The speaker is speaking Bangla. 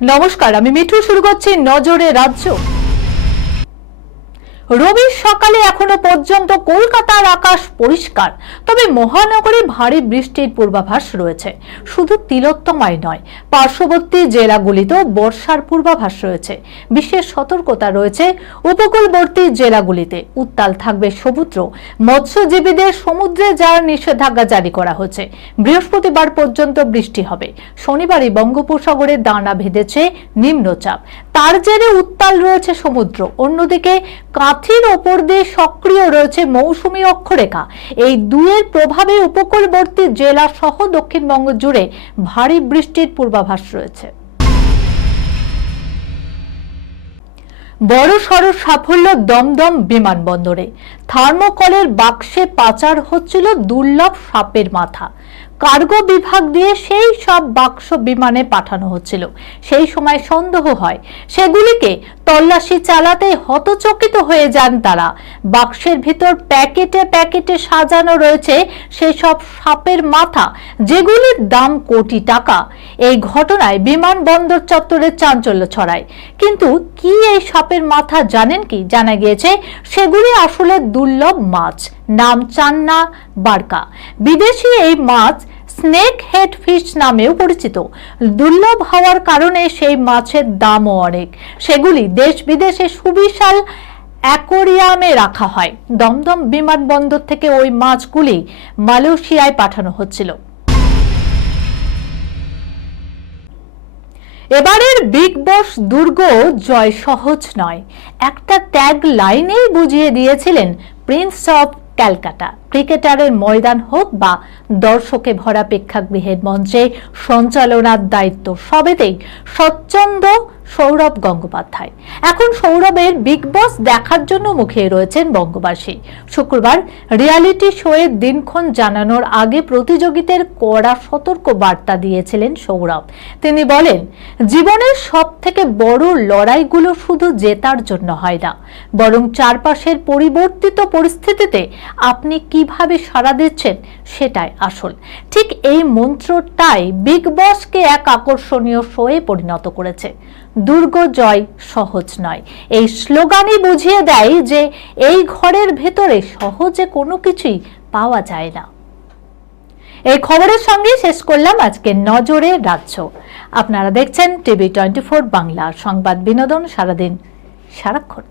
নমস্কার, আমি মিঠু। শুরু করছি নজরে রাজ্য। রবির সকালে এখনো পর্যন্ত কলকাতার আকাশ পরিষ্কার, তবে মহানগরে ভারী বৃষ্টির পূর্বাভাস রয়েছে। শুধু তিলোত্তমায় নয়, পার্শ্ববর্তী জেলাগুলিতেও বর্ষার পূর্বাভাস রয়েছে। বিশেষ সতর্কতা রয়েছে উপকূলবর্তী জেলাগুলিতে। উত্তাল থাকবে সমুদ্র, মৎস্যজীবীদের সমুদ্রে যাওয়ার নিষেধাজ্ঞা জারি করা হয়েছে। বৃহস্পতিবার পর্যন্ত বৃষ্টি হবে। শনিবারই বঙ্গোপসাগরে দানা বেঁধেছে নিম্নচাপ, তার জেরে উত্তাল রয়েছে সমুদ্র। অন্যদিকে কাঁথির ওপর দিয়ে সক্রিয় রয়েছে মৌসুমী অক্ষরেখা। এই দুয়ের প্রভাবে উপকূলবর্তী জেলা সহ দক্ষিণবঙ্গ জুড়ে ভারী বৃষ্টির পূর্বাভাস রয়েছে। বড়সড় সাফল্য দমদম বিমানবন্দরে। থার্মোকলের বাক্সে পাচার হচ্ছিল দুর্লভ সাপের মাথা। কার্গো বিভাগ দিয়ে সেই সব বাক্স বিমানে পাঠানো হচ্ছিল। সেই সময় সন্দেহ হয়, সেগুলিকে তল্লাশি চালাতে হতচকিত হয়ে যান তারা। বাক্সের ভিতর প্যাকেটে প্যাকেটে সাজানো রয়েছে সেই সব সাপের মাথা, যেগুলির দাম কোটি টাকা। এই ঘটনায় বিমানবন্দর চত্বরে চাঞ্চল্য ছড়ায়। কিন্তু কি এই সাপের মাথা জানেন কি? জানা গিয়েছে সেগুলি আসলে দুর্লভ মাছ, নাম চান্না বারকা। বিদেশি এই মাছ স্নেক হেড ফিশ নামেও পরিচিত। দুর্লভ হওয়ার কারণে সেই মাছের দামও অনেক। সেগুলি দেশ বিদেশে সুবিশাল অ্যাকোরিয়ামে রাখা হয়। দমদম বিমানবন্দর থেকে ওই মাছগুলি মালয়েশিয়ায় পাঠানো হচ্ছিল। এবারের বিগ বস দুর্গ জয় সহজ নয়, একটা ট্যাগ লাইনেই বুঝিয়ে দিয়েছিলেন প্রিন্স অফ ক্যালকাটা। ক্রিকেটারের ময়দান হোক বা দর্শকে ভরা প্রেক্ষাগৃহের মঞ্চে সঞ্চালনার দায়িত্ব, সবেতেই স্বচ্ছন্দ সৌরভ গঙ্গোপাধ্যায়। এখন সৌরভের বিগ বস দেখার জন্য মুখিয়ে রয়েছেন বঙ্গবাসী। শুক্রবার রিয়ালিটি শোয়ের দিনক্ষণ জানানোর আগে প্রতিযোগীদের কড়া সতর্ক বার্তা দিয়েছিলেন সৌরভ। তিনি বলেন, জীবনের সব থেকে বড় লড়াইগুলো শুধু জেতার জন্য হয় না, বরং চারপাশের পরিবর্তিত পরিস্থিতিতে আপনি কিভাবে সাড়া দিচ্ছেন সেটাই আসল। ঠিক এই মন্ত্রটাই বিগ বসকে এক আকর্ষণীয় শোয়ে পরিণত করেছে। দুর্গ জয় সহজ নয়, এই স্লোগানই বুঝিয়ে দেয় যে এই ঘরের ভেতরে সহজে কোনো কিছুই পাওয়া যায় না। এই খবরের সঙ্গে শেষ করলাম আজকে নজরে রাজ্য। আপনারা দেখছেন টিভি 24 বাংলা, সংবাদ বিনোদন সারাদিন সারাক্ষণ।